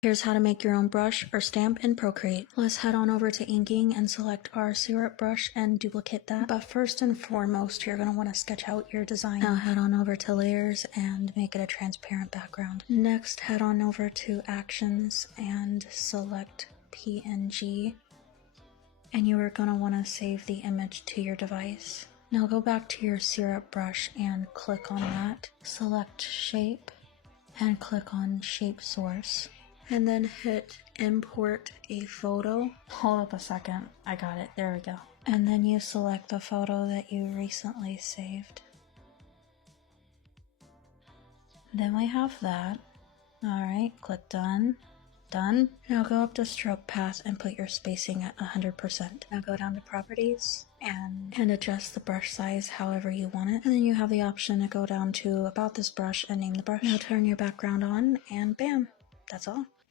Here's how to make your own brush or stamp in Procreate. Let's head on over to inking and select our syrup brush and duplicate that. But first and foremost, you're going to want to sketch out your design. Now head on over to layers and make it a transparent background. Next, head on over to actions and select PNG. And you are going to want to save the image to your device. Now go back to your syrup brush and click on that. Select shape and click on shape source. And then hit import a photo. Hold up a second, I got it, there we go. And then you select the photo that you recently saved. Then we have that. Alright, click done. Done. Now go up to stroke path and put your spacing at 100%. Now go down to properties and adjust the brush size however you want it. And then you have the option to go down to about this brush and name the brush. Now turn your background on and bam, that's all.